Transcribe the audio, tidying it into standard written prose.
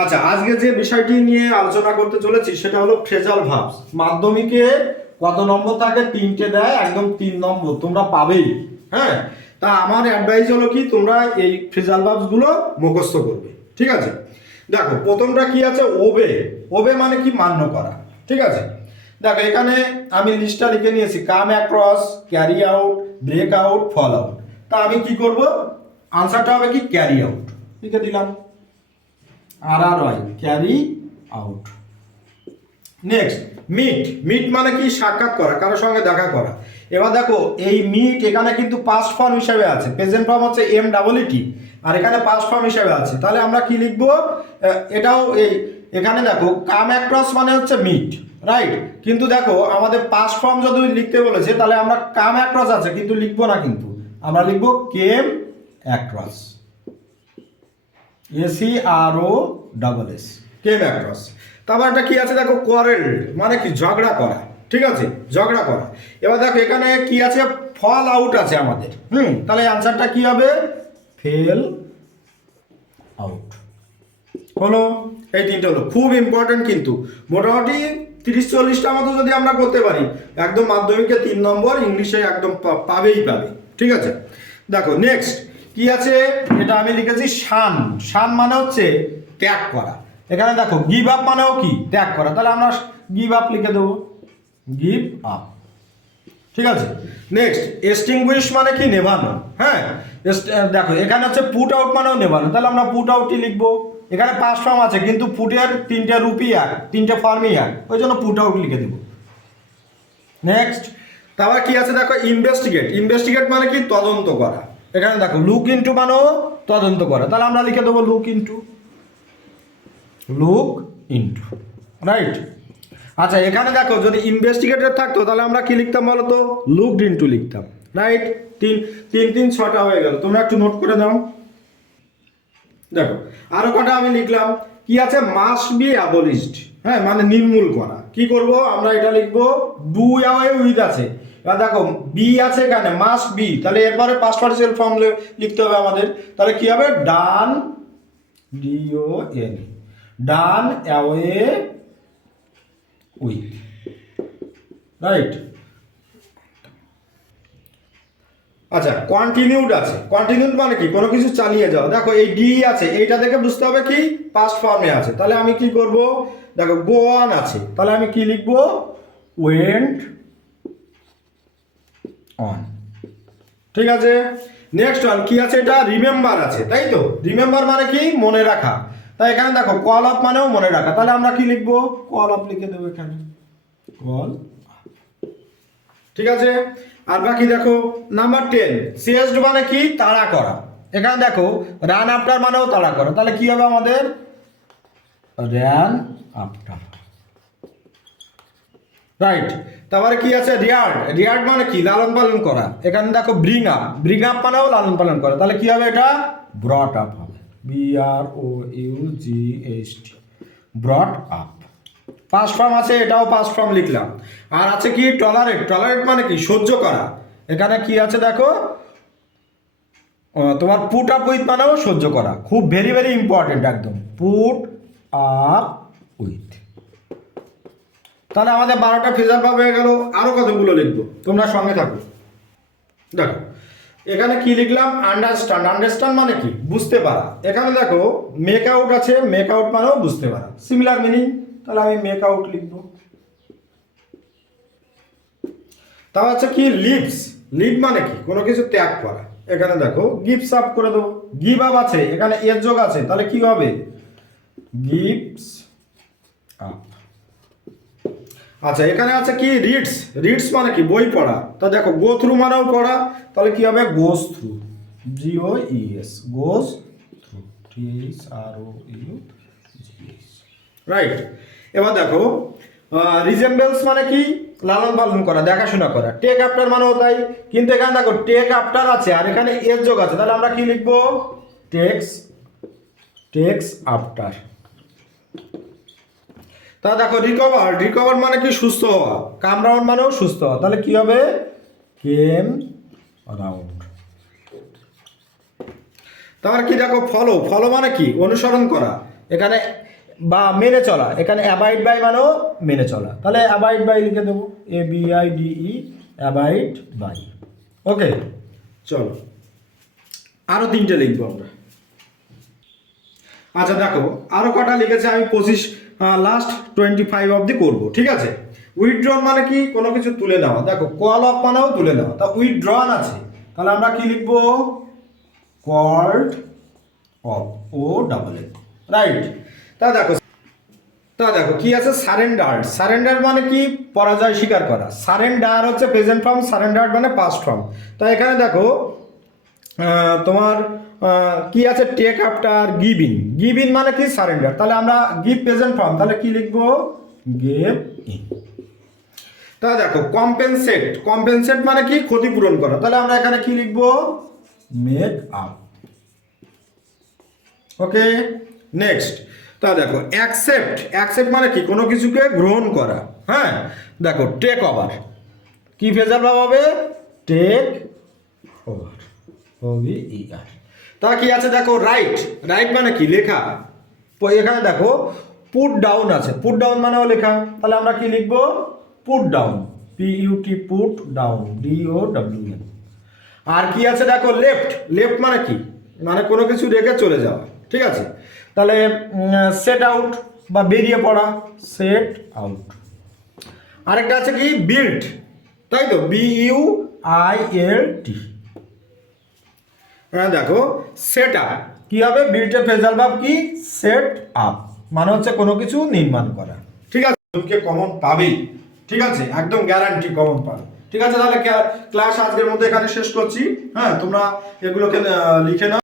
আচ্ছা, আজকে যে বিষয়টি নিয়ে আলোচনা করতে চলেছি সেটা হলো ফ্রেজাল ভার্বস। মাধ্যমিকে কত নম্বর থাকে? 3টে দেয়, একদম 3 নম্বর তোমরা পাবেই। হ্যাঁ, তা আমার অ্যাডভাইস হলো কি, তোমরা এই ফ্রেজাল ভার্বস গুলো মুখস্থ করবে। ঠিক আছে, দেখো প্রথমটা কি আছে? ওবে। ওবে মানে কি? মান্য করা। ঠিক আছে, দেখো এখানে আমি লিস্টটা লিখে নিয়েছি, come across, carry out, break out, fall out. তা আমি কি করব? আনসারটা হবে কি? ক্যারি আউট লিখে দিলাম, RRY, carry out. Next, meet. Meet মানে কি? সাক্ষাৎ করা, কারোর সঙ্গে দেখা করা। এবার দেখো এই মিট এখানে কিন্তু পাস্ট ফর্ম হিসেবে আছে, প্রেজেন্ট ফর্ম হচ্ছে MEET, আর এখানে পাস্ট ফর্ম হিসেবে আছে। তাহলে আমরা কি লিখব? এটাও এই এখানে দেখো কাম অ্যাক্রস মানে হচ্ছে মিট, রাইট? কিন্তু দেখো আমাদের পাস্ট ফর্ম যদি লিখতে বলেছে তাহলে আমরা কাম অ্যাক্রস আছে কিন্তু লিখবো না, কিন্তু আমরা লিখবো came across, ACROSS, came across. তারপর একটা কি আছে দেখো? কোয়ারেল মানে কি? ঝগড়া করা। ঠিক আছে, ঝগড়া করা। এবার দেখো এখানে কি আছে? ফল আউট আছে আমাদের। তাহলে আনসারটা কি হবে? ফেল আউট হলো। এই তিনটে হলো খুব ইম্পর্টেন্ট, কিন্তু মোটামুটি 30-40টা মতো যদি আমরা করতে পারি, একদম মাধ্যমিকে 3 নম্বর ইংলিশে একদম পাবেই পাবে। ঠিক আছে, দেখো নেক্সট কি আছে? এটা আমি লিখেছি শান। শান মানে হচ্ছে ত্যাগ করা। এখানে দেখো গিভ আপ মানেও কি? ত্যাগ করা। তাহলে আমরা গিভ আপ লিখে দেবো, গিভ আপ। ঠিক আছে, নেক্সট এক্সটিংগুইশ মানে কি? নেভানো। হ্যাঁ, দেখো এখানে হচ্ছে পুট আউট মানেও নেভানো, তাহলে আমরা পুট আউটই লিখবো। এখানে পাঁচ ফর্ম আছে কিন্তু পুটের 3টে রূপই এক, 3টে ফর্মই এক, ওই জন্য পুট আউট লিখে দেবো। নেক্সট, তারপর কি আছে দেখো? ইনভেস্টিগেট। ইনভেস্টিগেট মানে কি? তদন্ত করা। এখানে দেখো লুক ইনটু মানেও তদন্ত করা, তাহলে আমরা লিখে দেবো look into, look into, right? আচ্ছা, এখানে দেখো যদি ইনভেস্টিগেটর থাকতো তাহলে আমরা কি লিখতাম বলো তো? লুকড ইনটু লিখতাম, রাইট? তিন তিন তিন 6টা হয়ে গেল, তোমরা একটু নোট করে দাও। দেখো আরো কটা আমি লিখলাম, কি আছে? Must be abolished. হ্যাঁ, মানে নির্মূল করা। কি করব আমরা? এটা লিখবো ডু অ্যাওয়ে উইথ আছে। এবার দেখো বি আছে এখানে, মাস্ট বি, তাহলে এরপরে পাস্ট পার্টিসিপল ফর্ম লিখতে হবে আমাদের। তাহলে কি হবে? ডান, DON, done away with, right? আচ্ছা, কন্টিনিউড আছে। কন্টিনিউড মানে কি? কোনো কিছু চালিয়ে যাও। দেখো এই ডি আছে, এইটা দেখে বুঝতে হবে কি? পাস্ট ফর্মে আছে। তাহলে আমি কি করব? দেখো গো অন আছে, তাহলে আমি কি লিখব? Went on. ঠিক আছে, নেক্সট ওয়ান কি আছে? এটা রিমেম্বার আছে, তাই তো? রিমেম্বার মানে কি? মনে রাখা। তাই এখানে দেখো কল অফ মানেও মনে রাখা, তাহলে আমরা কি লিখবো? কল অফ লিখে দেবো এখানে, কল। ঠিক আছে, আর বাকি দেখো নাম্বার 10 চেস্ট মানে কি? তাড়া করা। এখানে দেখো রান আফটার মানেও তাড়া করা, তাহলে কি হবে আমাদের? Run after, right? তারপরে কি আছে? রিয়ার্ড। রিয়ার্ড মানে কি? লালন পালন করা। এখানে দেখো ব্রিং আপ। ব্রিং আপ মানেও লালন পালন করা, তাহলে কি হবে? এটা ব্রট আপ হবে, BROUGHT, brought up. Past form আছে, এটাও পাস্ট ফর্ম লিখলাম। আর আছে কি? টলারেট। টলারেট মানে কি? সহ্য করা। এখানে কি আছে দেখো? তোমার পুট আপ উইথ মানেও সহ্য করা। খুব ভেরি ভেরি ইম্পর্টেন্ট, একদম পুট আপ উইথ। তাহলে আমাদের 12টা ফ্রেজাল ভার্ব হয়ে গেল। আরো কতগুলো লিখবো, তোমরা সঙ্গে থাকো। দেখো এখানে কি লিখলাম? আন্ডারস্ট্যান্ড। আন্ডারস্ট্যান্ড মানে কি? বুঝতে পারা। এখানে দেখো মেক আউট আছে, মেক আউট মানেও বুঝতে পারা, সিমিলার মিনিং, তাহলে আমি মেক আউট লিখবো। তারপর হচ্ছে কি? লিভস। লিভ মানে কি? কোনো কিছু ত্যাগ করা। এখানে দেখো গিভস আপ করে দেবো। গিভ আপ আছে, এখানে এর যোগ আছে, তাহলে কি হবে? Gives up. আচ্ছা, এখানে আছে কি? রিডস। রিডস মানে কি? বই পড়া। তা দেখো গো থ্রু মানেও পড়া, তাহলে কি হবে? গোস থ্রু, GOES, গোস থ্রু, THROUGH, রাইট? এবার দেখো রিজেম্বলস মানে কি? লালন পালন করা, দেখাশোনা করা। টেক আফটার মানেও তাই, কিন্তু এখানে দেখো টেক আফটার আছে আর এখানে এর যোগ আছে, তাহলে আমরা কি লিখবো? Takes after. তা দেখো রিকভার। রিকভার মানে কি? সুস্থ হওয়া। কাম রাউন্ড মানেও সুস্থ হওয়া, তাহলে কি হবে? কেম রাউন্ড। তারপর কি দেখো? ফলো। ফলো মানে কি? অনুসরণ করা। এখানে বা মেনে চলা, এখানে অ্যাবাইড বাই মানেও মেনে চলা, তাহলে অ্যাবাইড বাই লিখে দেবো, ABIDE, অ্যাবাইড বাই। ওকে, চলো আরও 3টে লিখবো আমরা। আচ্ছা দেখো আরও কটা লিখেছে, আমি 25 লাস্ট 25 অবধি করবো, ঠিক আছে। উইথড্রন মানে কি, কোনো কিছু তুলে নেওয়া, দেখো কল অফ মানেও তুলে নেওয়া, তা উইথড্রন আছে, তাহলে আমরা কি লিখবো, কল্ড অফ, OLL, রাইট। তা দেখো কি আছে, সারেন্ডার। সারেন্ডার মানে কি, পরাজয় স্বীকার করা। সারেন্ডার হচ্ছে প্রেজেন্ট ফর্ম, সারেন্ডার মানে পাস্ট ফর্ম। তা এখানে দেখো তোমার কি আছে, টেক আফটার গিভিং। গিভিং মানে কি, সারেন্ডার, তাহলে আমরা গিভ প্রেজেন্ট ফর্ম, তাহলে কি লিখবো, গেভ ইন। তা দেখো কম্পেনসেট। কম্পেনসেট মানে কি, ক্ষতিপূরণ করা, তাহলে আমরা এখানে কি লিখবো, মেক আপ। ওকে, নেক্সট। তা দেখো অ্যাকসেপ্ট। অ্যাকসেপ্ট মানে কি, কোনো কিছুকে গ্রহণ করা। হ্যাঁ, দেখো টেক ওভার, কি ফেজাল ভাব হবে, টেক ওভার, OVER। তা কি আছে দেখো, রাইট। রাইট মানে কি, লেখা। তো এখানে দেখো পুট ডাউন আছে, পুট ডাউন মানেও লেখা, তাহলে আমরা কি লিখবো, put down, PUT, put down, DOWN। আর কি আছে দেখো, লেফট। লেফট মানে কি, মানে কোনো কিছু রেখে চলে যাওয়া, ঠিক আছে। তাহলে সেট আউট বা বেরিয়ে পড়া, সেট আউট। আরেকটা আছে কি, বিল্ড, তাই তো, BUILT। হ্যাঁ দেখো সেট আপ, কি হবে, বিল্টের ফ্রেজাল ভার্ব কি, সেট আপ, মানে হচ্ছে কোনো কিছু নির্মাণ করা, ঠিক আছে। কমন পাবেই, ঠিক আছে, একদম গ্যারান্টি কমন পাবে, ঠিক আছে। তাহলে ক্লাস আজকের মধ্যে এখানে শেষ করছি। হ্যাঁ, তোমরা এগুলোকে লিখে নাও।